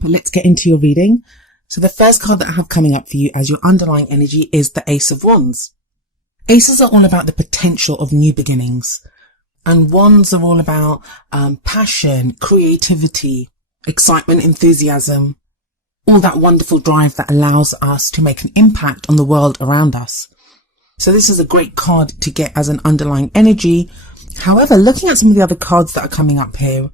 But let's get into your reading. So the first card that I have coming up for you as your underlying energy is the Ace of Wands. Aces are all about the potential of new beginnings. And wands are all about passion, creativity, excitement, enthusiasm, all that wonderful drive that allows us to make an impact on the world around us. So this is a great card to get as an underlying energy. However, looking at some of the other cards that are coming up here,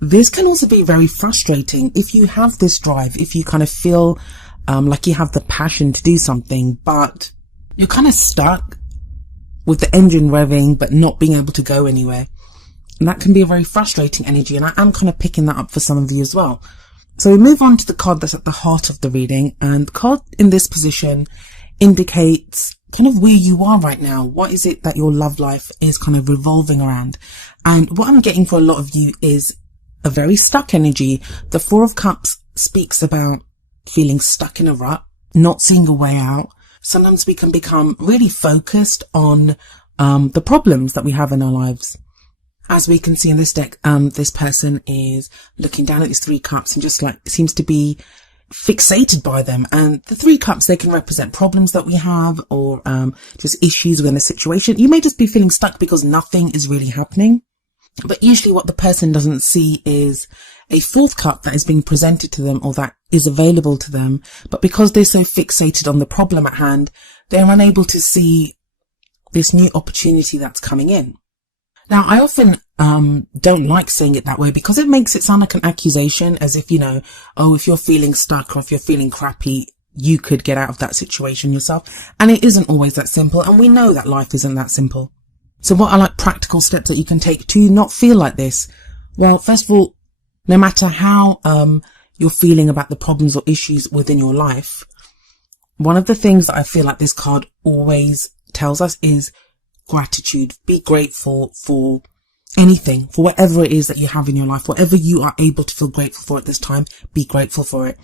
this can also be very frustrating if you have this drive, if you kind of feel like you have the passion to do something, but you're kind of stuck with the engine revving but not being able to go anywhere. And that can be a very frustrating energy, and I am kind of picking that up for some of you as well. So we move on to the card that's at the heart of the reading, and the card in this position indicates kind of where you are right now. What is it that your love life is kind of revolving around? And what I'm getting for a lot of you is a very stuck energy. The Four of Cups speaks about feeling stuck in a rut, not seeing a way out. Sometimes we can become really focused on the problems that we have in our lives. As we can see in this deck, this person is looking down at these three cups and just like seems to be fixated by them. And the three cups, they can represent problems that we have, or just issues within a situation. You may just be feeling stuck because nothing is really happening. But usually what the person doesn't see is a fourth cup that is being presented to them, or that is available to them. But because they're so fixated on the problem at hand, they're unable to see this new opportunity that's coming in. Now, I often don't like saying it that way because it makes it sound like an accusation, as if, you know, oh, if you're feeling stuck or if you're feeling crappy, you could get out of that situation yourself. And it isn't always that simple. And we know that life isn't that simple. So what are like practical steps that you can take to not feel like this? Well, first of all, no matter how you're feeling about the problems or issues within your life, one of the things that I feel like this card always tells us is gratitude. Be grateful for anything, for whatever it is that you have in your life, whatever you are able to feel grateful for at this time, be grateful for it.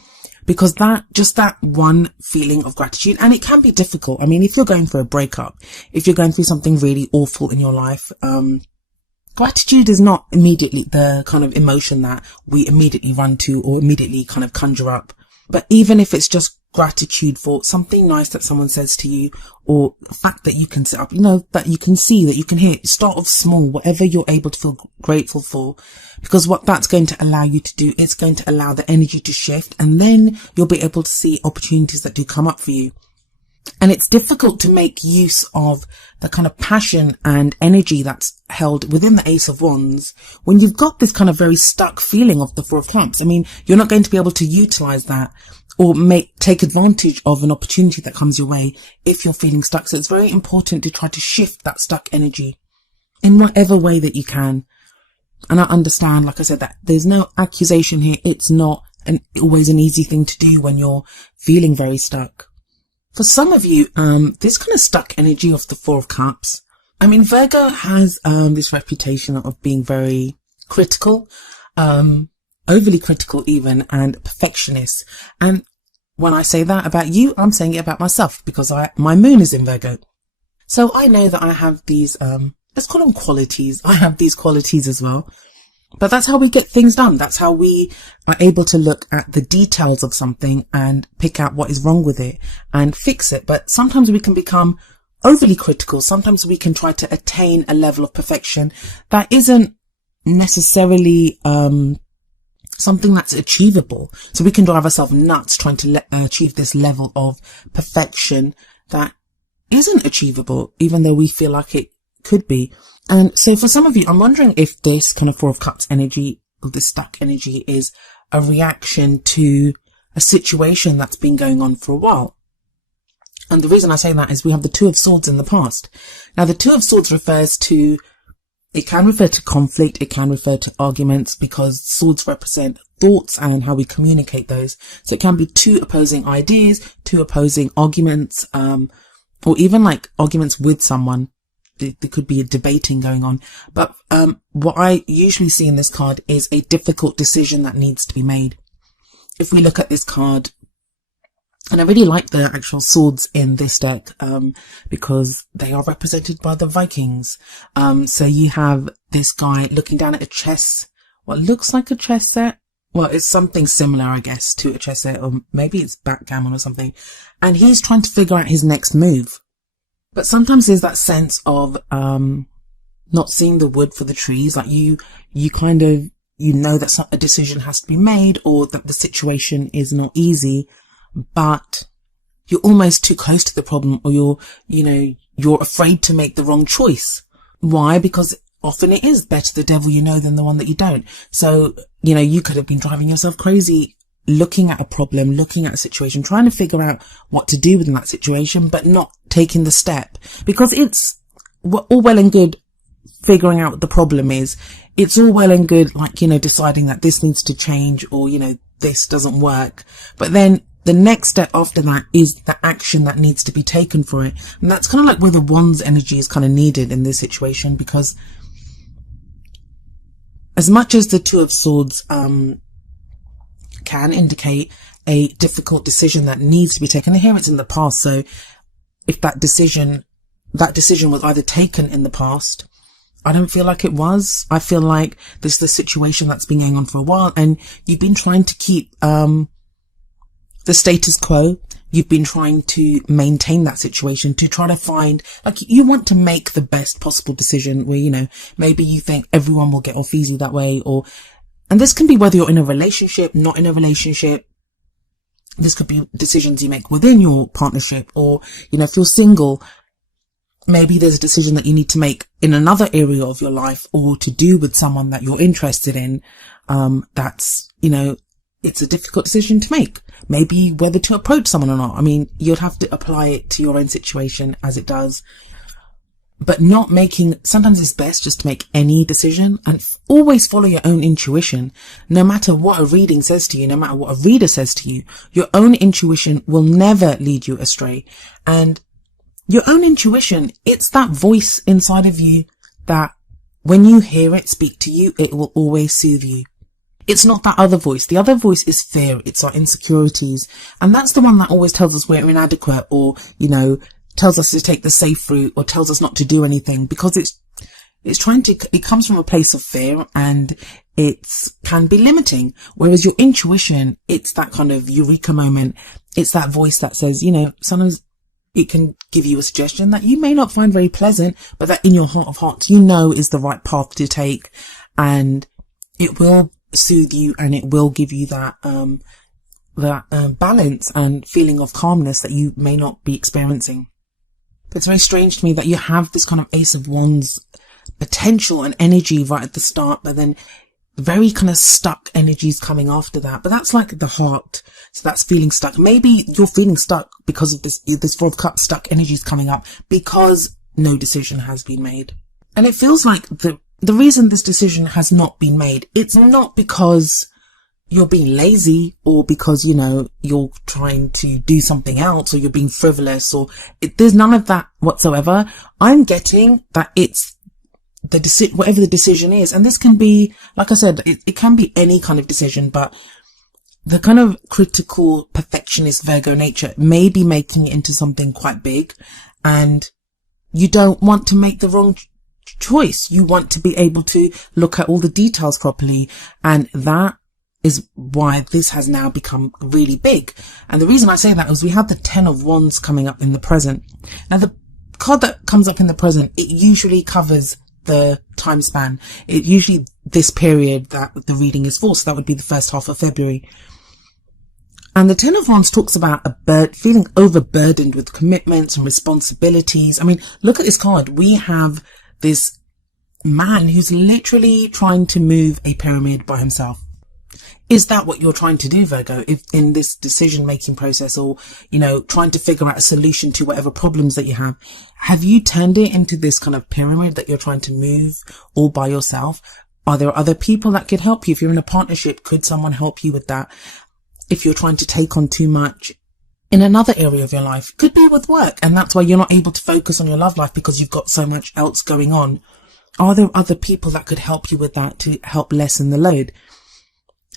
Because that one feeling of gratitude, and it can be difficult. I mean, if you're going through a breakup, if you're going through something really awful in your life, gratitude is not immediately the kind of emotion that we immediately run to or immediately kind of conjure up. But even if it's just gratitude for something nice that someone says to you, or the fact that you can set up, you know, that you can see, that you can hear, start off small, whatever you're able to feel grateful for, because what that's going to allow you to do, it's going to allow the energy to shift, and then you'll be able to see opportunities that do come up for you. And it's difficult to make use of the kind of passion and energy that's held within the Ace of Wands when you've got this kind of very stuck feeling of the Four of Cups. I mean, you're not going to be able to utilize that or take advantage of an opportunity that comes your way if you're feeling stuck. So it's very important to try to shift that stuck energy in whatever way that you can. And I understand, like I said, that there's no accusation here. It's not always an easy thing to do when you're feeling very stuck. For some of you, this kind of stuck energy of the Four of Cups. I mean, Virgo has this reputation of being very critical, overly critical even, and perfectionist. And when I say that about you, I'm saying it about myself, because my moon is in Virgo. So I know that I have these, let's call them qualities. I have these qualities as well. But that's how we get things done. That's how we are able to look at the details of something and pick out what is wrong with it and fix it. But sometimes we can become overly critical. Sometimes we can try to attain a level of perfection that isn't necessarily something that's achievable. So we can drive ourselves nuts trying to achieve this level of perfection that isn't achievable, even though we feel like it could be. And so for some of you, I'm wondering if this kind of Four of Cups energy, or this stuck energy, is a reaction to a situation that's been going on for a while. And the reason I say that is we have the Two of Swords in the past. Now, the Two of Swords it can refer to conflict, it can refer to arguments, because swords represent thoughts and how we communicate those. So it can be two opposing ideas, two opposing arguments, or even like arguments with someone. There could be a debating going on. But what I usually see in this card is a difficult decision that needs to be made. If we look at this card, and I really like the actual swords in this deck, because they are represented by the Vikings. So you have this guy looking down at what looks like a chess set. well, it's something similar, I guess, to a chess set, or maybe it's backgammon or something. And he's trying to figure out his next move. But sometimes there's that sense of, not seeing the wood for the trees. Like you kind of, you know that a decision has to be made, or that the situation is not easy, but you're almost too close to the problem, or you're afraid to make the wrong choice. Why? Because often it is better the devil you know than the one that you don't. So, you could have been driving yourself crazy looking at a problem, looking at a situation, trying to figure out what to do within that situation, but not taking the step. Because it's all well and good figuring out what the problem is. It's all well and good, like, deciding that this needs to change, or, this doesn't work. But then the next step after that is the action that needs to be taken for it. And that's kind of like where the Wands energy is kind of needed in this situation, because as much as the Two of Swords, can indicate a difficult decision that needs to be taken, and here it's in the past. So if that decision was either taken in the past, I don't feel like it was. I feel like this is the situation that's been going on for a while, and you've been trying to keep the status quo. You've been trying to maintain that situation, to try to find, like, you want to make the best possible decision where, maybe you think everyone will get off easy that way, and this can be whether you're in a relationship, not in a relationship. This could be decisions you make within your partnership, or, if you're single, maybe there's a decision that you need to make in another area of your life, or to do with someone that you're interested in. That's, it's a difficult decision to make. Maybe whether to approach someone or not. I mean, you'd have to apply it to your own situation as it does. But sometimes it's best just to make any decision, and always follow your own intuition. No matter what a reading says to you, no matter what a reader says to you, your own intuition will never lead you astray. And your own intuition, it's that voice inside of you that when you hear it speak to you, it will always soothe you. It's not that other voice. The other voice is fear. It's our insecurities. And that's the one that always tells us we're inadequate, or, tells us to take the safe route, or tells us not to do anything, because it comes from a place of fear, and it can be limiting. Whereas your intuition, it's that kind of eureka moment. It's that voice that says, sometimes it can give you a suggestion that you may not find very pleasant, but that in your heart of hearts, is the right path to take, and it will soothe you, and it will give you that balance and feeling of calmness that you may not be experiencing. But it's very strange to me that you have this kind of Ace of Wands potential and energy right at the start, but then very kind of stuck energies coming after that. But that's like the heart. So that's feeling stuck. Maybe you're feeling stuck because of this Four of Cups stuck energies coming up, because no decision has been made. And it feels like the reason this decision has not been made, it's not because you're being lazy, or because, you're trying to do something else, or you're being frivolous, or there's none of that whatsoever. I'm getting that it's whatever the decision is. And this can be, like I said, it can be any kind of decision, but the kind of critical perfectionist Virgo nature may be making it into something quite big, and you don't want to make the wrong choice. You want to be able to look at all the details properly, and that is why this has now become really big. And the reason I say that is we have the Ten of Wands coming up in the present. Now, the card that comes up in the present, it usually covers the time span. It usually this period that the reading is for, so that would be the first half of February. And the Ten of Wands talks about feeling overburdened with commitments and responsibilities. I mean, look at this card. We have this man who's literally trying to move a pyramid by himself. Is that what you're trying to do, Virgo, if in this decision-making process, or, trying to figure out a solution to whatever problems that you have? Have you turned it into this kind of pyramid that you're trying to move all by yourself? Are there other people that could help you? If you're in a partnership, could someone help you with that? If you're trying to take on too much in another area of your life, could be with work, and that's why you're not able to focus on your love life because you've got so much else going on. Are there other people that could help you with that to help lessen the load?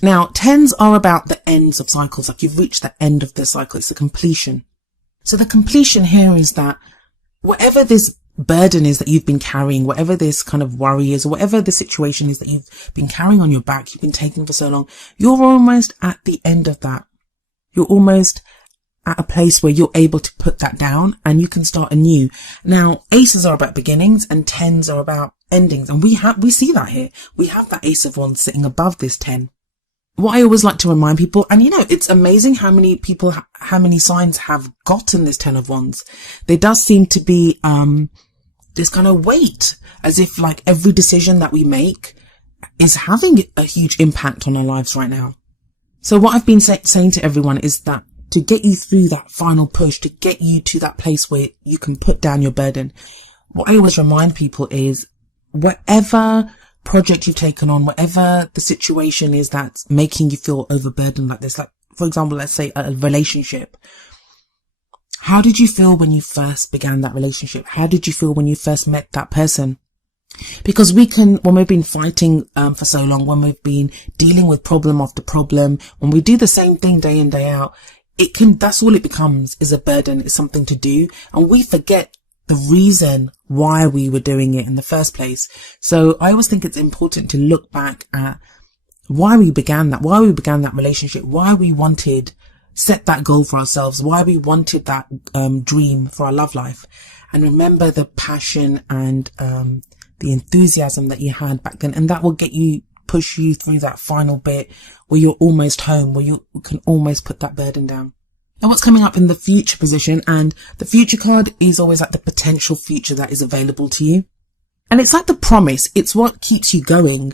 Now, tens are about the ends of cycles, like you've reached the end of the cycle. It's a completion. So the completion here is that whatever this burden is that you've been carrying, whatever this kind of worry is, or whatever the situation is that you've been carrying on your back, you've been taking for so long, you're almost at the end of that. You're almost at a place where you're able to put that down and you can start anew. Now, aces are about beginnings and 10s are about endings. And we see that here. We have that Ace of Wands sitting above this 10. What I always like to remind people, and it's amazing how many people, how many signs have gotten this 10 of Wands. There does seem to be, this kind of weight, as if like every decision that we make is having a huge impact on our lives right now. So what I've been saying to everyone is that to get you through that final push, to get you to that place where you can put down your burden, what I always remind people is whatever project you've taken on, whatever the situation is that's making you feel overburdened like this, like for example, let's say a relationship. How did you feel when you first began that relationship? How did you feel when you first met that person? Because when we've been fighting for so long, when we've been dealing with problem after problem, when we do the same thing day in, day out, that's all it becomes, is a burden. It's something to do. And we forget the reason why we were doing it in the first place. So I always think it's important to look back at why we began that relationship, why we set that goal for ourselves, why we wanted that dream for our love life. And remember the passion and the enthusiasm that you had back then. And that will push you through that final bit where you're almost home, where you can almost put that burden down. And what's coming up in the future position, and the future card is always like the potential future that is available to you. And it's like the promise. It's what keeps you going.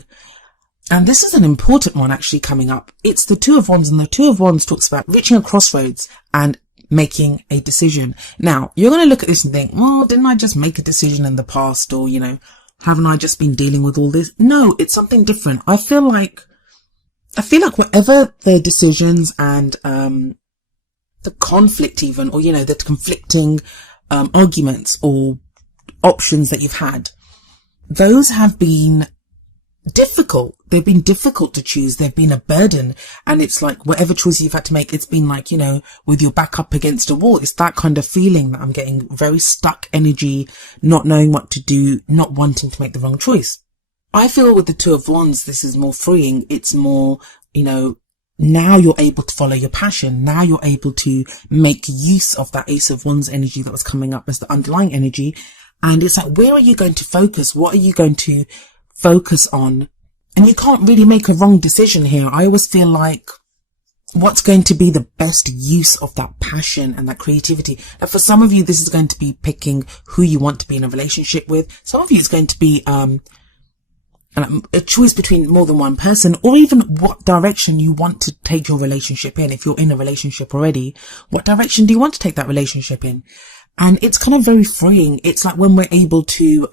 And this is an important one actually coming up. It's the Two of Wands, and the Two of Wands talks about reaching a crossroads and making a decision. Now, you're going to look at this and think, well, didn't I just make a decision in the past? Or, haven't I just been dealing with all this? No, it's something different. I feel like whatever the decisions and, the conflict even, or, the conflicting, arguments or options that you've had, those have been difficult. They've been difficult to choose. They've been a burden. And it's like whatever choice you've had to make, it's been like, with your back up against a wall. It's that kind of feeling that I'm getting, very stuck energy, not knowing what to do, not wanting to make the wrong choice. I feel with the Two of Wands, this is more freeing. It's more, now you're able to follow your passion. Now you're able to make use of that Ace of Wands energy that was coming up as the underlying energy. And it's like, where are you going to focus? What are you going to focus on? And you can't really make a wrong decision here. I always feel like what's going to be the best use of that passion and that creativity. Now, for some of you, this is going to be picking who you want to be in a relationship with. Some of you, it's going to be a choice between more than one person, or even what direction you want to take your relationship in. If you're in a relationship already, what direction do you want to take that relationship in? And it's kind of very freeing. It's like when we're able to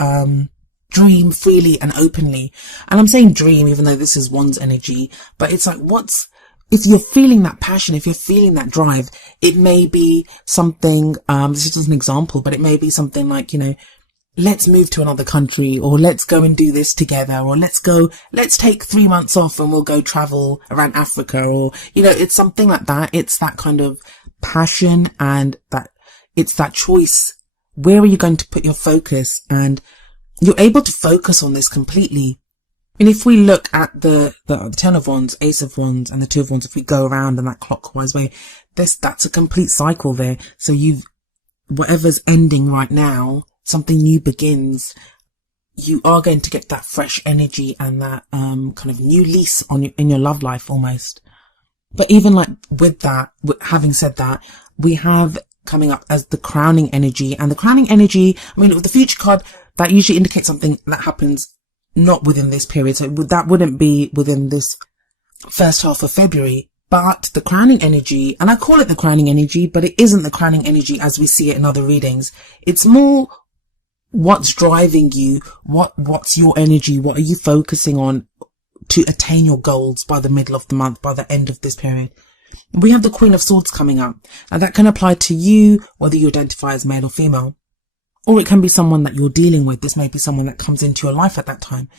dream freely and openly. And I'm saying dream, even though this is Wands energy, but it's like, if you're feeling that passion, if you're feeling that drive, it may be something, this is just an example, but it may be something like, let's move to another country, or let's go and do this together, or let's take 3 months off and we'll go travel around Africa, or, it's something like that. It's that kind of passion, and it's that choice. Where are you going to put your focus? And you're able to focus on this completely. And if we look at the Ten of Wands, Ace of Wands, and the Two of Wands, if we go around in that clockwise way, that's a complete cycle there. So whatever's ending right now, something new begins. You are going to get that fresh energy and that kind of new lease in your love life almost. But even like having said that, we have coming up as the crowning energy. And the crowning energy, with the future card, that usually indicates something that happens not within this period. So that wouldn't be within this first half of February. But the crowning energy, and I call it the crowning energy, but it isn't the crowning energy as we see it in other readings. It's more what's driving you, what's your energy, what are you focusing on to attain your goals by the middle of the month, by the end of this period. We have the Queen of Swords coming up, and that can apply to you, whether you identify as male or female, or it can be someone that you're dealing with. This may be someone that comes into your life at that time.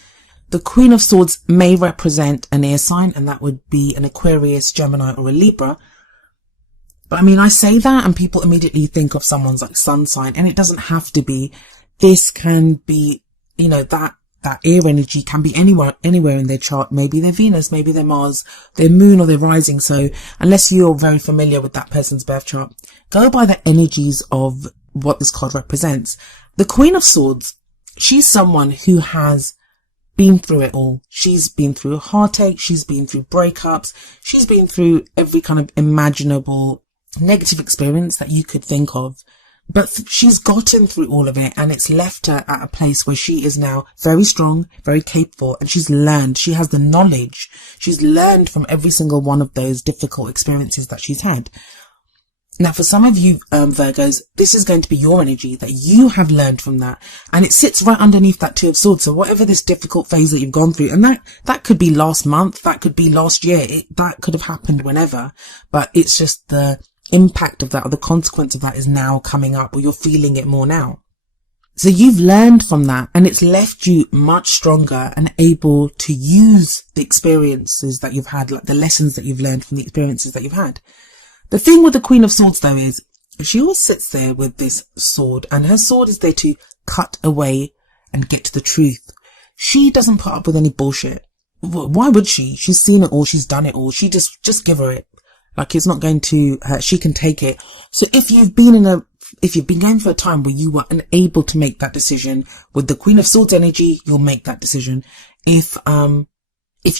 The Queen of Swords may represent an air sign, and that would be an Aquarius, Gemini, or a Libra. But I say that and people immediately think of someone's like sun sign, and it doesn't have to be. this can be, that air energy can be anywhere in their chart. Maybe their Venus, maybe their Mars, their moon or their rising. So unless you're very familiar with that person's birth chart, go by the energies of what this card represents. The Queen of Swords, she's someone who has been through it all. She's been through heartache. She's been through breakups. She's been through every kind of imaginable negative experience that you could think of. But she's gotten through all of it, and it's left her at a place where she is now very strong, very capable, and she's learned. She has the knowledge. She's learned from every single one of those difficult experiences that she's had. Now, for some of you, Virgos, this is going to be your energy, that you have learned from that. And it sits right underneath that Two of Swords. So whatever this difficult phase that you've gone through, and that could be last month, that could be last year, that could have happened whenever, but it's just the impact of that, or the consequence of that, is now coming up, or you're feeling it more now. So you've learned from that, and it's left you much stronger and able to use the experiences that you've had, like the lessons that you've learned from the experiences that you've had. The thing with the Queen of Swords, though, is she always sits there with this sword, and her sword is there to cut away and get to the truth. She doesn't put up with any bullshit. Why would she? She's seen it all. She's done it all. She just give her it. Like, it's not going to hurt. She can take it. So if you've been going through a time where you were unable to make that decision, with the Queen of Swords energy, you'll make that decision. If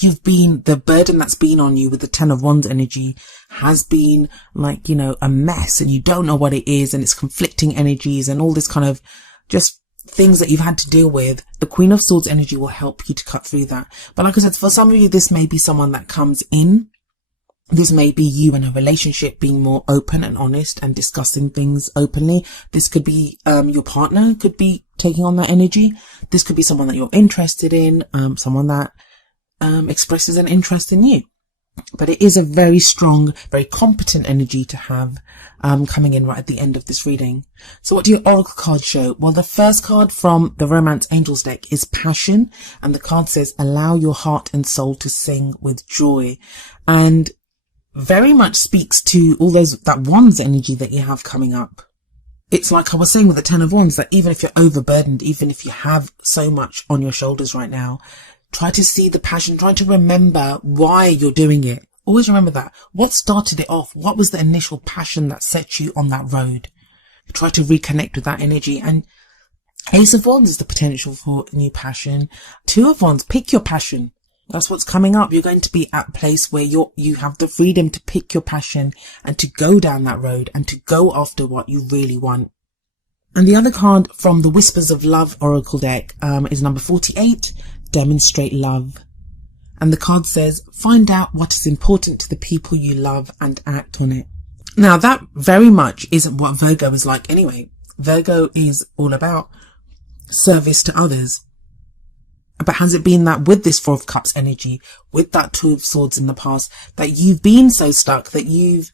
you've been, the burden that's been on you with the Ten of Wands energy has been like, a mess, and you don't know what it is, and it's conflicting energies and all this kind of just things that you've had to deal with, the Queen of Swords energy will help you to cut through that. But like I said, for some of you, this may be someone that comes in. This may be you in a relationship being more open and honest and discussing things openly. This could be your partner could be taking on that energy. This could be someone that you're interested in, someone that expresses an interest in you. But it is a very strong, very competent energy to have coming in right at the end of this reading. So what do your oracle cards show? Well, the first card from the Romance Angels deck is Passion, and the card says, allow your heart and soul to sing with joy. And very much speaks to all that Wands energy that you have coming up. It's like I was saying with the Ten of Wands, that even if you're overburdened, even if you have so much on your shoulders right now, try to see the passion, try to remember why you're doing it. Always remember that. What started it off? What was the initial passion that set you on that road? Try to reconnect with that energy. And Ace of Wands is the potential for a new passion. Two of Wands, pick your passion. That's what's coming up. You're going to be at a place where you have the freedom to pick your passion and to go down that road and to go after what you really want. And the other card from the Whispers of Love Oracle deck is number 48, Demonstrate Love. And the card says, find out what is important to the people you love and act on it. Now, that very much isn't what Virgo is like anyway. Virgo is all about service to others. But has it been that with this Four of Cups energy, with that Two of Swords in the past, that you've been so stuck that you've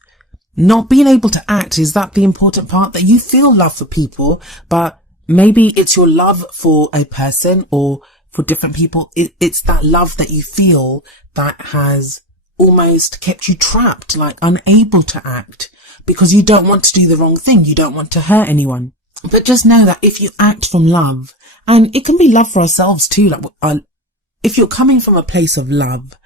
not been able to act? Is that the important part? That you feel love for people, but maybe it's your love for a person or for different people. It's that love that you feel that has almost kept you trapped, like unable to act, because you don't want to do the wrong thing. You don't want to hurt anyone. But just know that if you act from love, and it can be love for ourselves too, like if you're coming from a place of love,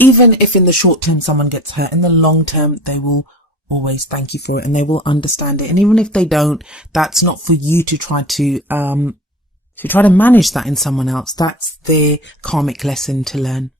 even if in the short term someone gets hurt, in the long term they will always thank you for it and they will understand it. And even if they don't, that's not for you to try to manage that in someone else. That's their karmic lesson to learn.